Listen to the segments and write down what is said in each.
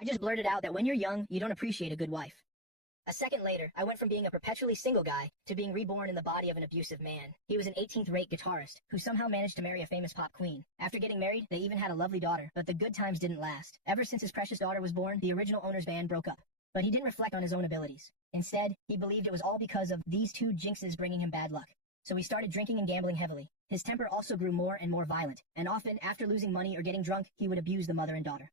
I just blurted out that when you're young, you don't appreciate a good wife. A second later, I went from being a perpetually single guy to being reborn in the body of an abusive man. He was an 18th-rate guitarist who somehow managed to marry a famous pop queen. After getting married, they even had a lovely daughter, but the good times didn't last. Ever since his precious daughter was born, the original owner's band broke up. But he didn't reflect on his own abilities. Instead, he believed it was all because of these two jinxes bringing him bad luck. So he started drinking and gambling heavily. His temper also grew more and more violent, and often, after losing money or getting drunk, he would abuse the mother and daughter.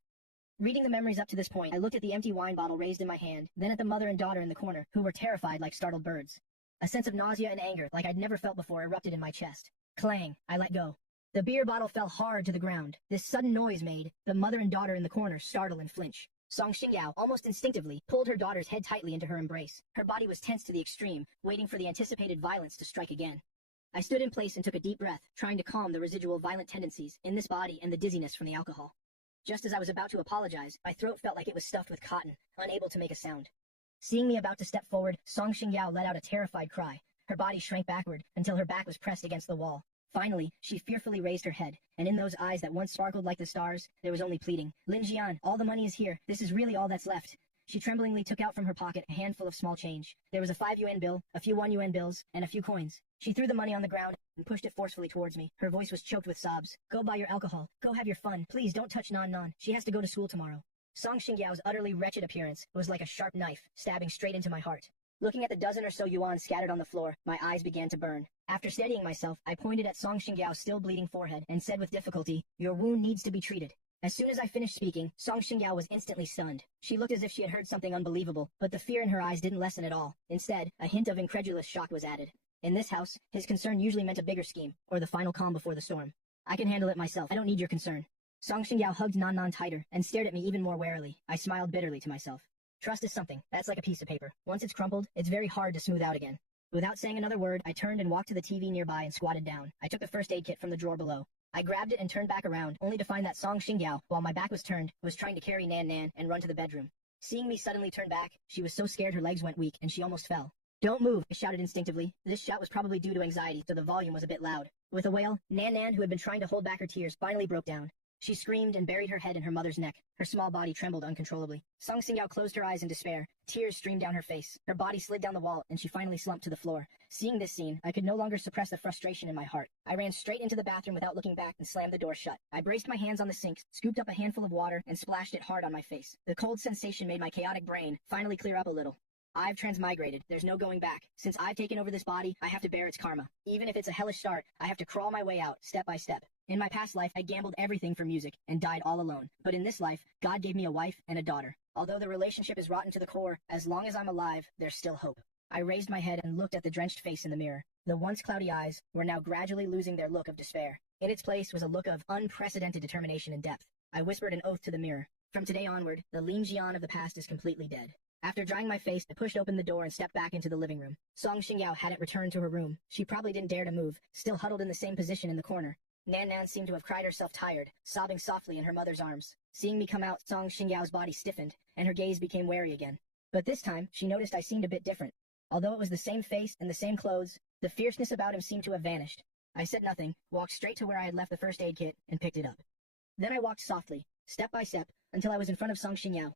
Reading the memories up to this point, I looked at the empty wine bottle raised in my hand, then at the mother and daughter in the corner, who were terrified like startled birds. A sense of nausea and anger, like I'd never felt before, erupted in my chest. Clang, I let go. The beer bottle fell hard to the ground. This sudden noise made the mother and daughter in the corner startle and flinch. Song Xingyao, almost instinctively, pulled her daughter's head tightly into her embrace. Her body was tense to the extreme, waiting for the anticipated violence to strike again. I stood in place and took a deep breath, trying to calm the residual violent tendencies in this body and the dizziness from the alcohol. Just as I was about to apologize, my throat felt like it was stuffed with cotton, unable to make a sound. Seeing me about to step forward, Song Xingyao let out a terrified cry. Her body shrank backward until her back was pressed against the wall. Finally, she fearfully raised her head, and in those eyes that once sparkled like the stars, there was only pleading. Lin Jian, all the money is here. This is really all that's left. She tremblingly took out from her pocket a handful of small change. There was a 5 yuan bill, a few 1 yuan bills, and a few coins. She threw the money on the ground and pushed it forcefully towards me. Her voice was choked with sobs. Go buy your alcohol. Go have your fun. Please don't touch Nan. She has to go to school tomorrow. Song Xingyao's utterly wretched appearance was like a sharp knife, stabbing straight into my heart. Looking at the dozen or so yuan scattered on the floor, my eyes began to burn. After steadying myself, I pointed at Song Xingyao's still bleeding forehead and said with difficulty, "Your wound needs to be treated." As soon as I finished speaking, Song Xingyao was instantly stunned. She looked as if she had heard something unbelievable, but the fear in her eyes didn't lessen at all. Instead, a hint of incredulous shock was added. In this house, his concern usually meant a bigger scheme, or the final calm before the storm. I can handle it myself. I don't need your concern. Song Xingyao hugged Nan tighter and stared at me even more warily. I smiled bitterly to myself. Trust is something. That's like a piece of paper. Once it's crumpled, it's very hard to smooth out again. Without saying another word, I turned and walked to the TV nearby and squatted down. I took the first aid kit from the drawer below. I grabbed it and turned back around, only to find that Song Xingyao, while my back was turned, was trying to carry Nan and run to the bedroom. Seeing me suddenly turn back, she was so scared her legs went weak and she almost fell. "Don't move," I shouted instinctively. This shout was probably due to anxiety, so the volume was a bit loud. With a wail, Nan, who had been trying to hold back her tears, finally broke down. She screamed and buried her head in her mother's neck. Her small body trembled uncontrollably. Song Xingyao closed her eyes in despair. Tears streamed down her face. Her body slid down the wall, and she finally slumped to the floor. Seeing this scene, I could no longer suppress the frustration in my heart. I ran straight into the bathroom without looking back and slammed the door shut. I braced my hands on the sink, scooped up a handful of water, and splashed it hard on my face. The cold sensation made my chaotic brain finally clear up a little. I've transmigrated. There's no going back. Since I've taken over this body, I have to bear its karma. Even if it's a hellish start, I have to crawl my way out, step by step. In my past life, I gambled everything for music and died all alone. But in this life, God gave me a wife and a daughter. Although the relationship is rotten to the core, as long as I'm alive, there's still hope. I raised my head and looked at the drenched face in the mirror. The once cloudy eyes were now gradually losing their look of despair. In its place was a look of unprecedented determination and depth. I whispered an oath to the mirror. From today onward, the Lin Jian of the past is completely dead. After drying my face, I pushed open the door and stepped back into the living room. Song Xingyao hadn't returned to her room. She probably didn't dare to move, still huddled in the same position in the corner. Nan seemed to have cried herself tired, sobbing softly in her mother's arms. Seeing me come out, Song Xingyao's body stiffened, and her gaze became wary again. But this time, she noticed I seemed a bit different. Although it was the same face and the same clothes, the fierceness about him seemed to have vanished. I said nothing, walked straight to where I had left the first aid kit, and picked it up. Then I walked softly, step by step, until I was in front of Song Xingyao.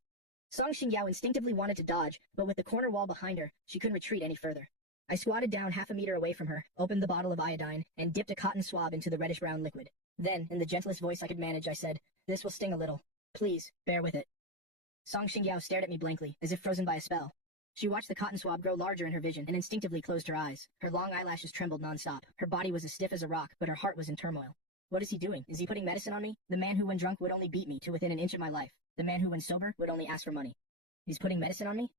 Song Xingyao instinctively wanted to dodge, but with the corner wall behind her, she couldn't retreat any further. I squatted down half a meter away from her, opened the bottle of iodine, and dipped a cotton swab into the reddish-brown liquid. Then, in the gentlest voice I could manage, I said, "This will sting a little. Please, bear with it." Song Xingyao stared at me blankly, as if frozen by a spell. She watched the cotton swab grow larger in her vision and instinctively closed her eyes. Her long eyelashes trembled nonstop. Her body was as stiff as a rock, but her heart was in turmoil. What is he doing? Is he putting medicine on me? The man who when drunk would only beat me to within an inch of my life. The man who when sober would only ask for money. He's putting medicine on me?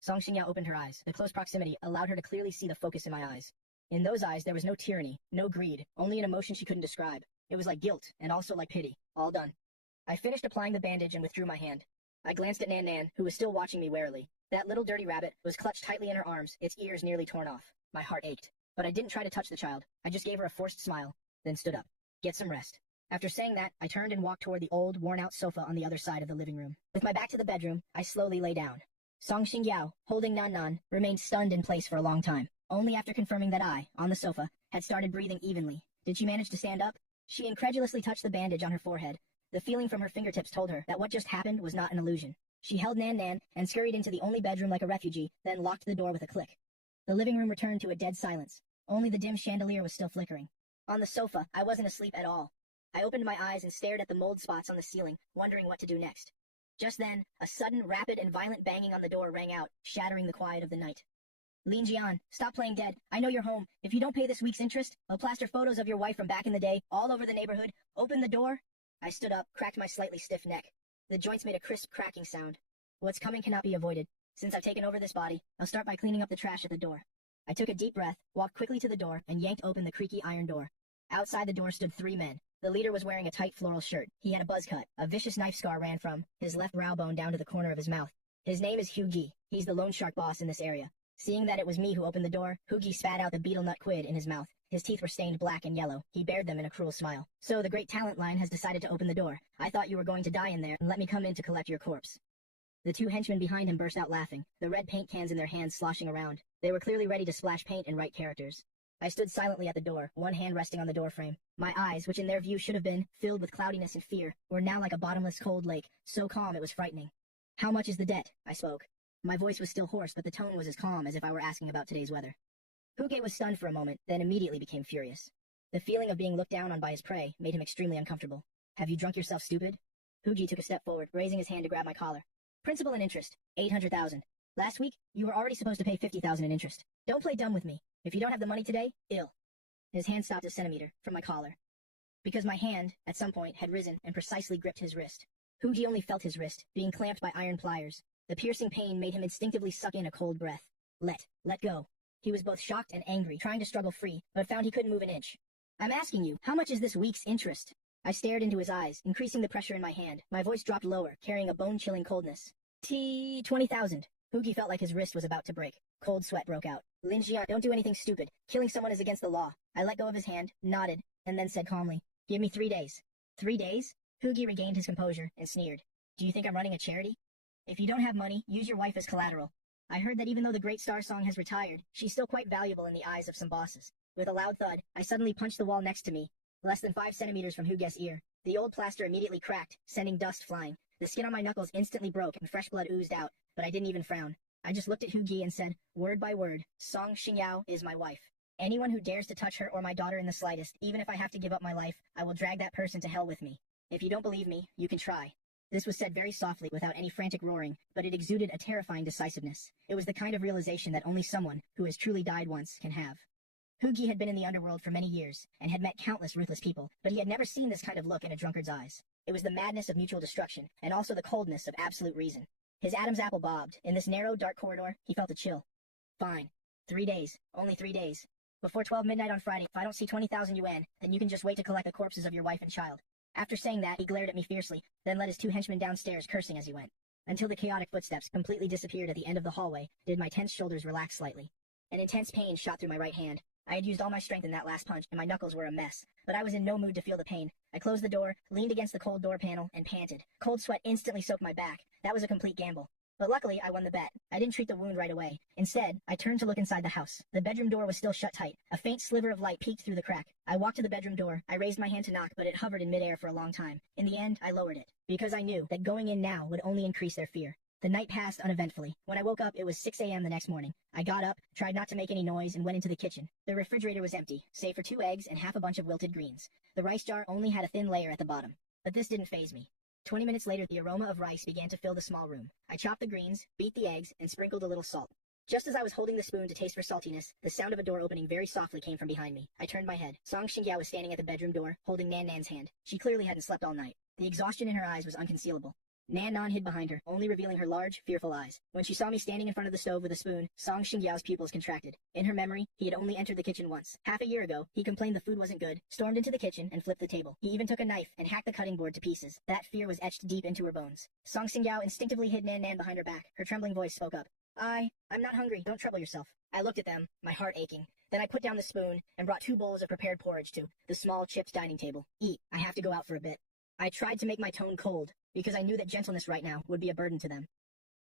Song Xingyao opened her eyes. The close proximity allowed her to clearly see the focus in my eyes. In those eyes there was no tyranny, no greed, only an emotion she couldn't describe. It was like guilt, and also like pity. All done. I finished applying the bandage and withdrew my hand. I glanced at Nan, who was still watching me warily. That little dirty rabbit was clutched tightly in her arms, its ears nearly torn off. My heart ached. But I didn't try to touch the child. I just gave her a forced smile, then stood up. Get some rest. After saying that, I turned and walked toward the old, worn-out sofa on the other side of the living room. With my back to the bedroom, I slowly lay down. Song Xingyao, holding Nan, remained stunned in place for a long time. Only after confirming that I, on the sofa, had started breathing evenly, did she manage to stand up. She incredulously touched the bandage on her forehead. The feeling from her fingertips told her that what just happened was not an illusion. She held Nan Nan and scurried into the only bedroom like a refugee, then locked the door with a click. The living room returned to a dead silence. Only the dim chandelier was still flickering. On the sofa, I wasn't asleep at all. I opened my eyes and stared at the mold spots on the ceiling, wondering what to do next. Just then, a sudden, rapid, and violent banging on the door rang out, shattering the quiet of the night. Lin Jian, stop playing dead. I know you're home. If you don't pay this week's interest, I'll plaster photos of your wife from back in the day all over the neighborhood. Open the door. I stood up, cracked my slightly stiff neck. The joints made a crisp cracking sound. What's coming cannot be avoided. Since I've taken over this body, I'll start by cleaning up the trash at the door. I took a deep breath, walked quickly to the door, and yanked open the creaky iron door. Outside the door stood 3 men. The leader was wearing a tight floral shirt. He had a buzz cut. A vicious knife scar ran from his left brow bone down to the corner of his mouth. His name is Hugh Gi. He's the loan shark boss in this area. Seeing that it was me who opened the door, Hoogie spat out the beetle nut quid in his mouth. His teeth were stained black and yellow. He bared them in a cruel smile. So the great talent line has decided to open the door. I thought you were going to die in there and let me come in to collect your corpse. The 2 henchmen behind him burst out laughing, the red paint cans in their hands sloshing around. They were clearly ready to splash paint and write characters. I stood silently at the door, one hand resting on the doorframe. My eyes, which in their view should have been filled with cloudiness and fear, were now like a bottomless cold lake, so calm it was frightening. How much is the debt? I spoke. My voice was still hoarse, but the tone was as calm as if I were asking about today's weather. Huge was stunned for a moment, then immediately became furious. The feeling of being looked down on by his prey made him extremely uncomfortable. Have you drunk yourself stupid? Huge took a step forward, raising his hand to grab my collar. Principal and interest, 800,000. Last week, you were already supposed to pay 50,000 in interest. Don't play dumb with me. If you don't have the money today, ill. His hand stopped a centimeter from my collar. Because my hand, at some point, had risen and precisely gripped his wrist. Huge only felt his wrist, being clamped by iron pliers. The piercing pain made him instinctively suck in a cold breath. Let go. He was both shocked and angry, trying to struggle free, but found he couldn't move an inch. I'm asking you, how much is this week's interest? I stared into his eyes, increasing the pressure in my hand. My voice dropped lower, carrying a bone-chilling coldness. 20,000. Hugi felt like his wrist was about to break. Cold sweat broke out. Lin Jian, don't do anything stupid. Killing someone is against the law. I let go of his hand, nodded, and then said calmly, give me 3 days. 3 days? Hugi regained his composure and sneered. Do you think I'm running a charity? If you don't have money, use your wife as collateral. I heard that even though the Great Star Song has retired, she's still quite valuable in the eyes of some bosses. With a loud thud, I suddenly punched the wall next to me, less than 5 centimeters from Huge's ear. The old plaster immediately cracked, sending dust flying. The skin on my knuckles instantly broke and fresh blood oozed out, but I didn't even frown. I just looked at Hugi and said, word by word, Song Xingyao is my wife. Anyone who dares to touch her or my daughter in the slightest, even if I have to give up my life, I will drag that person to hell with me. If you don't believe me, you can try. This was said very softly without any frantic roaring, but it exuded a terrifying decisiveness. It was the kind of realization that only someone who has truly died once can have. Hugi had been in the underworld for many years, and had met countless ruthless people, but he had never seen this kind of look in a drunkard's eyes. It was the madness of mutual destruction, and also the coldness of absolute reason. His Adam's apple bobbed. In this narrow, dark corridor, he felt a chill. Fine. 3 days. Only 3 days. Before 12 midnight on Friday, if I don't see 20,000 yuan, then you can just wait to collect the corpses of your wife and child. After saying that, he glared at me fiercely, then led his 2 henchmen downstairs, cursing as he went. Until the chaotic footsteps completely disappeared at the end of the hallway, did my tense shoulders relax slightly. An intense pain shot through my right hand. I had used all my strength in that last punch, and my knuckles were a mess, but I was in no mood to feel the pain. I closed the door, leaned against the cold door panel, and panted. Cold sweat instantly soaked my back. That was a complete gamble. But luckily, I won the bet. I didn't treat the wound right away. Instead, I turned to look inside the house. The bedroom door was still shut tight. A faint sliver of light peeked through the crack. I walked to the bedroom door. I raised my hand to knock, but it hovered in midair for a long time. In the end, I lowered it, because I knew that going in now would only increase their fear. The night passed uneventfully. When I woke up, it was 6 a.m. the next morning. I got up, tried not to make any noise, and went into the kitchen. The refrigerator was empty, save for 2 eggs and half a bunch of wilted greens. The rice jar only had a thin layer at the bottom. But this didn't faze me. 20 minutes later, the aroma of rice began to fill the small room. I chopped the greens, beat the eggs, and sprinkled a little salt. Just as I was holding the spoon to taste for saltiness, the sound of a door opening very softly came from behind me. I turned my head. Song Xingyao was standing at the bedroom door, holding Nan Nan's hand. She clearly hadn't slept all night. The exhaustion in her eyes was unconcealable. Nan Nan hid behind her, only revealing her large, fearful eyes. When she saw me standing in front of the stove with a spoon, Song Xingyao's pupils contracted. In her memory, he had only entered the kitchen once. Half a year ago, he complained the food wasn't good, stormed into the kitchen, and flipped the table. He even took a knife and hacked the cutting board to pieces. That fear was etched deep into her bones. Song Xingyao instinctively hid Nan Nan behind her back. Her trembling voice spoke up. I'm not hungry. Don't trouble yourself. I looked at them, my heart aching. Then I put down the spoon and brought 2 bowls of prepared porridge to the small, chipped dining table. Eat. I have to go out for a bit. I tried to make my tone cold, because I knew that gentleness right now would be a burden to them.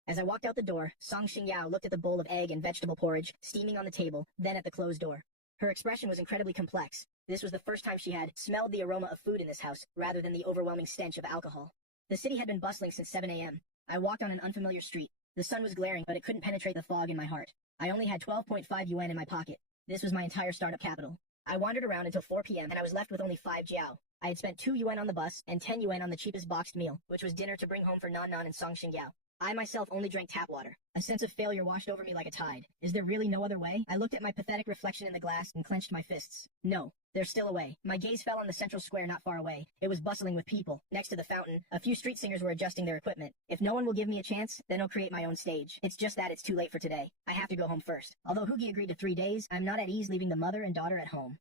As I walked out the door, Song Xingyao looked at the bowl of egg and vegetable porridge steaming on the table, then at the closed door. Her expression was incredibly complex. This was the first time she had smelled the aroma of food in this house, rather than the overwhelming stench of alcohol. The city had been bustling since 7 a.m. I walked on an unfamiliar street. The sun was glaring, but it couldn't penetrate the fog in my heart. I only had 12.5 yuan in my pocket. This was my entire startup capital. I wandered around until 4 p.m. and I was left with only 5 jiao. I had spent 2 yuan on the bus and 10 yuan on the cheapest boxed meal, which was dinner to bring home for Nan Nan and Song Xingyao. I myself only drank tap water. A sense of failure washed over me like a tide. Is there really no other way? I looked at my pathetic reflection in the glass and clenched my fists. No, there's still a way. My gaze fell on the central square not far away. It was bustling with people. Next to the fountain, a few street singers were adjusting their equipment. If no one will give me a chance, then I'll create my own stage. It's just that it's too late for today. I have to go home first. Although Hugi agreed to 3 days, I'm not at ease leaving the mother and daughter at home.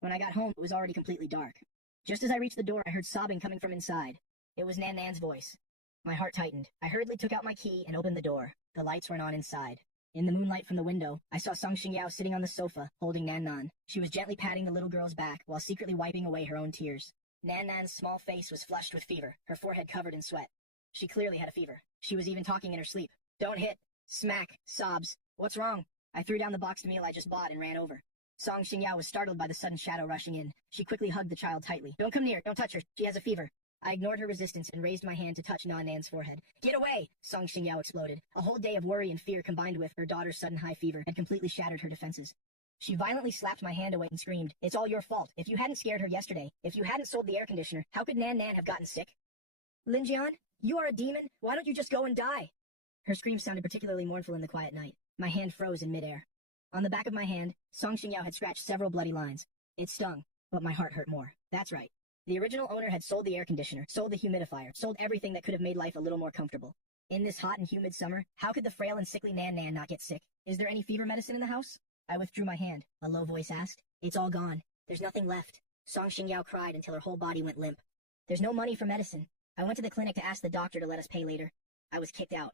When I got home, it was already completely dark. Just as I reached the door, I heard sobbing coming from inside. It was Nan Nan's voice. My heart tightened. I hurriedly took out my key and opened the door. The lights weren't on inside. In the moonlight from the window, I saw Song Xingyao sitting on the sofa, holding Nan Nan. She was gently patting the little girl's back while secretly wiping away her own tears. Nan Nan's small face was flushed with fever, her forehead covered in sweat. She clearly had a fever. She was even talking in her sleep. Don't hit. Smack. Sobs. What's wrong? I threw down the boxed meal I just bought and ran over. Song Xingyao was startled by the sudden shadow rushing in. She quickly hugged the child tightly. Don't come near. Don't touch her. She has a fever. I ignored her resistance and raised my hand to touch Nan Nan's forehead. Get away! Song Xingyao exploded. A whole day of worry and fear combined with her daughter's sudden high fever had completely shattered her defenses. She violently slapped my hand away and screamed, It's all your fault. If you hadn't scared her yesterday, if you hadn't sold the air conditioner, how could Nan Nan have gotten sick? Lin Jian, you are a demon. Why don't you just go and die? Her scream sounded particularly mournful in the quiet night. My hand froze in midair. On the back of my hand, Song Xingyao had scratched several bloody lines. It stung, but my heart hurt more. That's right. The original owner had sold the air conditioner, sold the humidifier, sold everything that could have made life a little more comfortable. In this hot and humid summer, how could the frail and sickly Nan Nan not get sick? Is there any fever medicine in the house? I withdrew my hand. A low voice asked. It's all gone. There's nothing left. Song Xingyao cried until her whole body went limp. There's no money for medicine. I went to the clinic to ask the doctor to let us pay later. I was kicked out.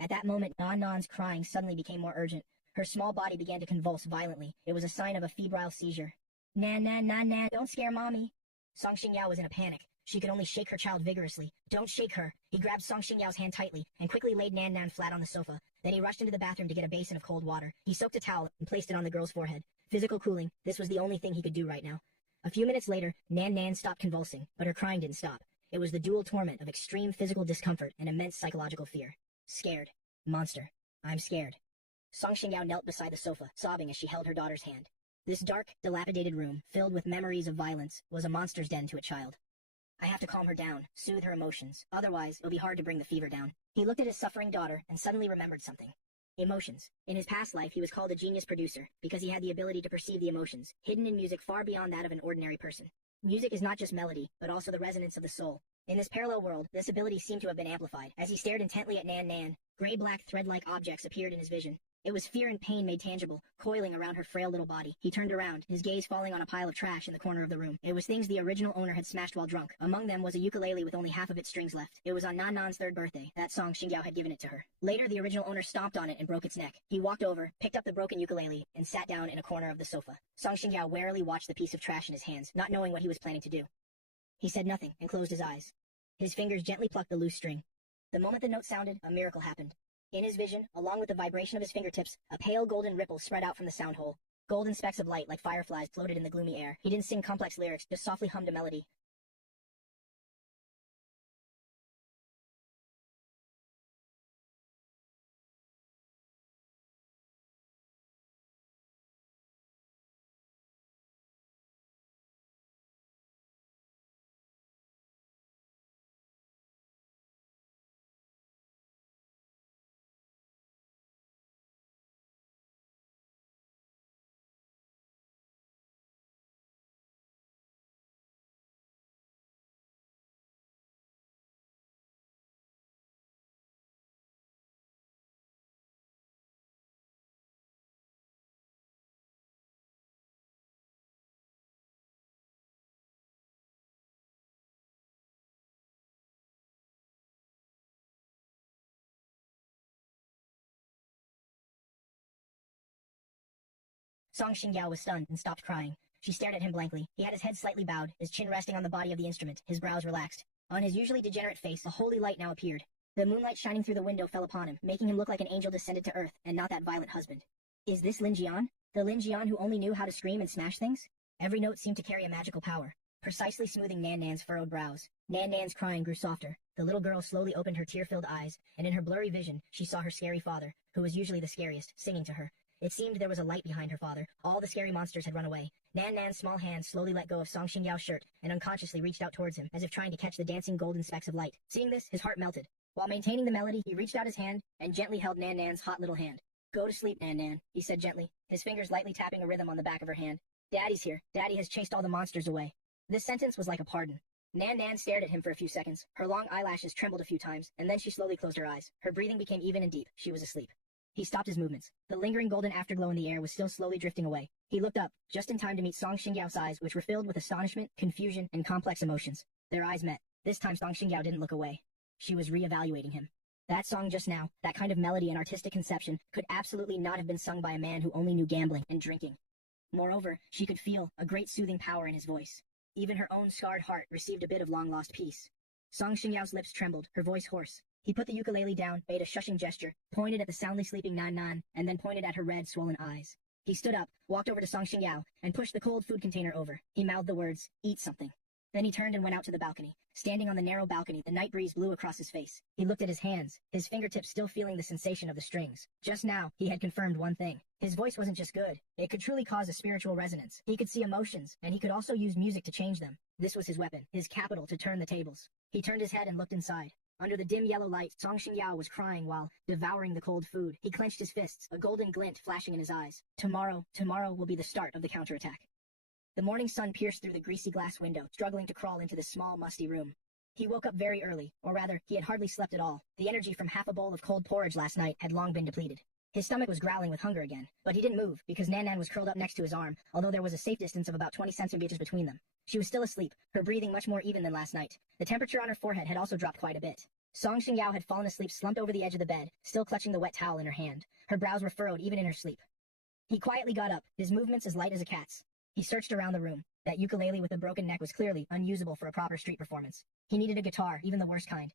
At that moment, Nan Nan's crying suddenly became more urgent. Her small body began to convulse violently. It was a sign of a febrile seizure. Nan Nan, Nan Nan, don't scare mommy. Song Xingyao was in a panic. She could only shake her child vigorously. Don't shake her. He grabbed Song Xingyao's hand tightly and quickly laid Nan Nan flat on the sofa. Then he rushed into the bathroom to get a basin of cold water. He soaked a towel and placed it on the girl's forehead. Physical cooling, this was the only thing he could do right now. A few minutes later, Nan Nan stopped convulsing, but her crying didn't stop. It was the dual torment of extreme physical discomfort and immense psychological fear. Scared. Monster. I'm scared. Song Xingyao knelt beside the sofa, sobbing as she held her daughter's hand. This dark, dilapidated room, filled with memories of violence, was a monster's den to a child. I have to calm her down, soothe her emotions, otherwise it'll be hard to bring the fever down. He looked at his suffering daughter and suddenly remembered something. Emotions. In his past life, he was called a genius producer because he had the ability to perceive the emotions, hidden in music far beyond that of an ordinary person. Music is not just melody, but also the resonance of the soul. In this parallel world, this ability seemed to have been amplified. As he stared intently at Nan Nan, gray-black thread-like objects appeared in his vision. It was fear and pain made tangible, coiling around her frail little body. He turned around, his gaze falling on a pile of trash in the corner of the room. It was things the original owner had smashed while drunk. Among them was a ukulele with only half of its strings left. It was on Nan Nan's 3rd birthday. That song Xingyao had given it to her. Later, the original owner stomped on it and broke its neck. He walked over, picked up the broken ukulele, and sat down in a corner of the sofa. Song Xingyao warily watched the piece of trash in his hands, not knowing what he was planning to do. He said nothing and closed his eyes. His fingers gently plucked the loose string. The moment the note sounded, a miracle happened. In his vision, along with the vibration of his fingertips, a pale golden ripple spread out from the sound hole. Golden specks of light like fireflies floated in the gloomy air. He didn't sing complex lyrics, just softly hummed a melody. Song Xingyao was stunned and stopped crying. She stared at him blankly. He had his head slightly bowed, his chin resting on the body of the instrument, his brows relaxed. On his usually degenerate face, a holy light now appeared. The moonlight shining through the window fell upon him, making him look like an angel descended to earth, and not that violent husband. Is this Lin Jian? The Lin Jian who only knew how to scream and smash things? Every note seemed to carry a magical power. precisely smoothing Nan Nan's furrowed brows. Nan Nan's crying grew softer. The little girl slowly opened her tear-filled eyes, and in her blurry vision, she saw her scary father, who was usually the scariest, singing to her. It seemed there was a light behind her father. All the scary monsters had run away. Nan Nan's small hand slowly let go of Song Xingyao's shirt and unconsciously reached out towards him, as if trying to catch the dancing golden specks of light. Seeing this, his heart melted. While maintaining the melody, he reached out his hand and gently held Nan Nan's hot little hand. "Go to sleep, Nan Nan," he said gently, his fingers lightly tapping a rhythm on the back of her hand. "Daddy's here. Daddy has chased all the monsters away." This sentence was like a pardon. Nan Nan stared at him for a few seconds. Her long eyelashes trembled a few times, and then she slowly closed her eyes. Her breathing became even and deep. She was asleep. He stopped his movements. The lingering golden afterglow in the air was still slowly drifting away. He looked up, just in time to meet Song Xingyao's eyes, which were filled with astonishment, confusion, and complex emotions. Their eyes met. This time Song Xingyao didn't look away. She was re-evaluating him. That song just now, that kind of melody and artistic conception, could absolutely not have been sung by a man who only knew gambling and drinking. Moreover, she could feel a great soothing power in his voice. Even her own scarred heart received a bit of long-lost peace. Song Xingyao's lips trembled, her voice hoarse. He put the ukulele down, made a shushing gesture, pointed at the soundly sleeping Nan Nan, and then pointed at her red, swollen eyes. He stood up, walked over to Song Xingyao, and pushed the cold food container over. He mouthed the words, "Eat something." Then he turned and went out to the balcony. Standing on the narrow balcony, the night breeze blew across his face. He looked at his hands, his fingertips still feeling the sensation of the strings. Just now, he had confirmed one thing. His voice wasn't just good. It could truly cause a spiritual resonance. He could see emotions, and he could also use music to change them. This was his weapon, his capital to turn the tables. He turned his head and looked inside. Under the dim yellow light, Song Xingyao was crying while devouring the cold food. He clenched his fists, a golden glint flashing in his eyes. Tomorrow will be the start of the counterattack. The morning sun pierced through the greasy glass window, struggling to crawl into the small, musty room. He woke up very early, or rather, he had hardly slept at all. The energy from half a bowl of cold porridge last night had long been depleted. His stomach was growling with hunger again, but he didn't move because Nan Nan was curled up next to his arm, although there was a safe distance of about 20 centimeters between them. She was still asleep, her breathing much more even than last night. The temperature on her forehead had also dropped quite a bit. Song Xingyao had fallen asleep slumped over the edge of the bed, still clutching the wet towel in her hand. Her brows were furrowed even in her sleep. He quietly got up, his movements as light as a cat's. He searched around the room. That ukulele with the broken neck was clearly unusable for a proper street performance. He needed a guitar, even the worst kind.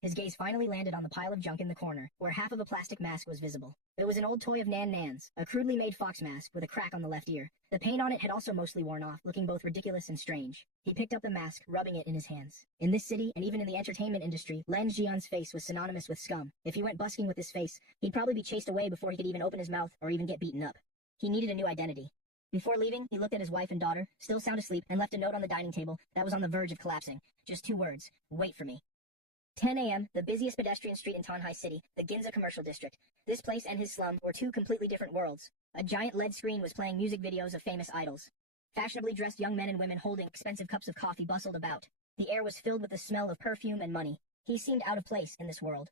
His gaze finally landed on the pile of junk in the corner, where half of a plastic mask was visible. It was an old toy of Nan Nan's, a crudely made fox mask with a crack on the left ear. The paint on it had also mostly worn off, looking both ridiculous and strange. He picked up the mask, rubbing it in his hands. In this city, and even in the entertainment industry, Len Jian's face was synonymous with scum. If he went busking with his face, he'd probably be chased away before he could even open his mouth or even get beaten up. He needed a new identity. Before leaving, he looked at his wife and daughter, still sound asleep, and left a note on the dining table that was on the verge of collapsing. Just 2 words. Wait for me. 10 a.m., the busiest pedestrian street in Tanhai City, the Ginza Commercial District. This place and his slum were 2 completely different worlds. A giant LED screen was playing music videos of famous idols. Fashionably dressed young men and women holding expensive cups of coffee bustled about. The air was filled with the smell of perfume and money. He seemed out of place in this world.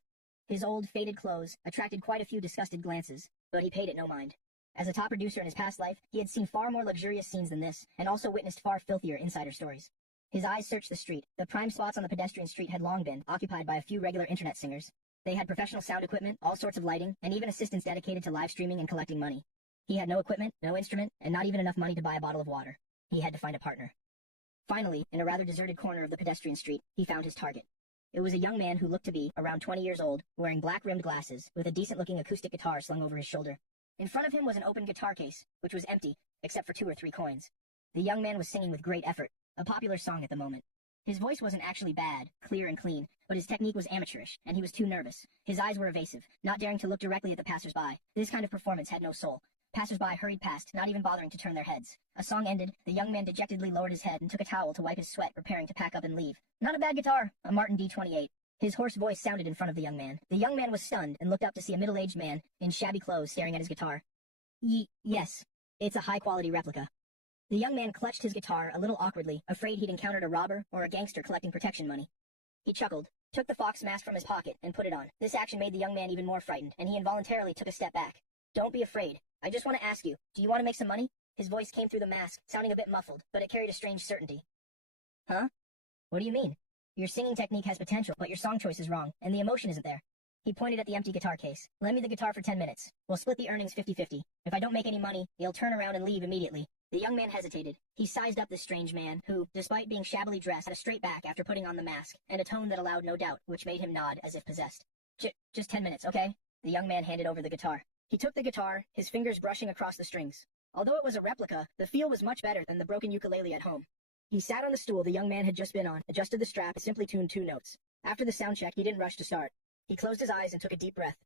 His old, faded clothes attracted quite a few disgusted glances, but he paid it no mind. As a top producer in his past life, he had seen far more luxurious scenes than this, and also witnessed far filthier insider stories. His eyes searched the street. The prime spots on the pedestrian street had long been occupied by a few regular internet singers. They had professional sound equipment, all sorts of lighting, and even assistants dedicated to live streaming and collecting money. He had no equipment, no instrument, and not even enough money to buy a bottle of water. He had to find a partner. Finally, in a rather deserted corner of the pedestrian street, he found his target. It was a young man who looked to be around 20 years old, wearing black-rimmed glasses, with a decent-looking acoustic guitar slung over his shoulder. In front of him was an open guitar case, which was empty, except for 2 or 3 coins. The young man was singing with great effort, a popular song at the moment. His voice wasn't actually bad, clear and clean, but his technique was amateurish, and he was too nervous. His eyes were evasive, not daring to look directly at the passers-by. This kind of performance had no soul. Passers-by hurried past, not even bothering to turn their heads. A song ended, the young man dejectedly lowered his head and took a towel to wipe his sweat, preparing to pack up and leave. Not a bad guitar, a Martin D28. His hoarse voice sounded in front of the young man. The young man was stunned and looked up to see a middle-aged man in shabby clothes staring at his guitar. Yes, it's a high-quality replica. The young man clutched his guitar a little awkwardly, afraid he'd encountered a robber or a gangster collecting protection money. He chuckled, took the fox mask from his pocket, and put it on. This action made the young man even more frightened, and he involuntarily took a step back. Don't be afraid. I just want to ask you, do you want to make some money? His voice came through the mask, sounding a bit muffled, but it carried a strange certainty. Huh? What do you mean? Your singing technique has potential, but your song choice is wrong, and the emotion isn't there. He pointed at the empty guitar case. Lend me the guitar for 10 minutes. We'll split the earnings 50-50. If I don't make any money, he'll turn around and leave immediately. The young man hesitated. He sized up this strange man, who, despite being shabbily dressed, had a straight back after putting on the mask, and a tone that allowed no doubt, which made him nod as if possessed. Just 10 minutes, okay? The young man handed over the guitar. He took the guitar, his fingers brushing across the strings. Although it was a replica, the feel was much better than the broken ukulele at home. He sat on the stool the young man had just been on, adjusted the strap, and simply tuned 2 notes. After the sound check, he didn't rush to start. He closed his eyes and took a deep breath.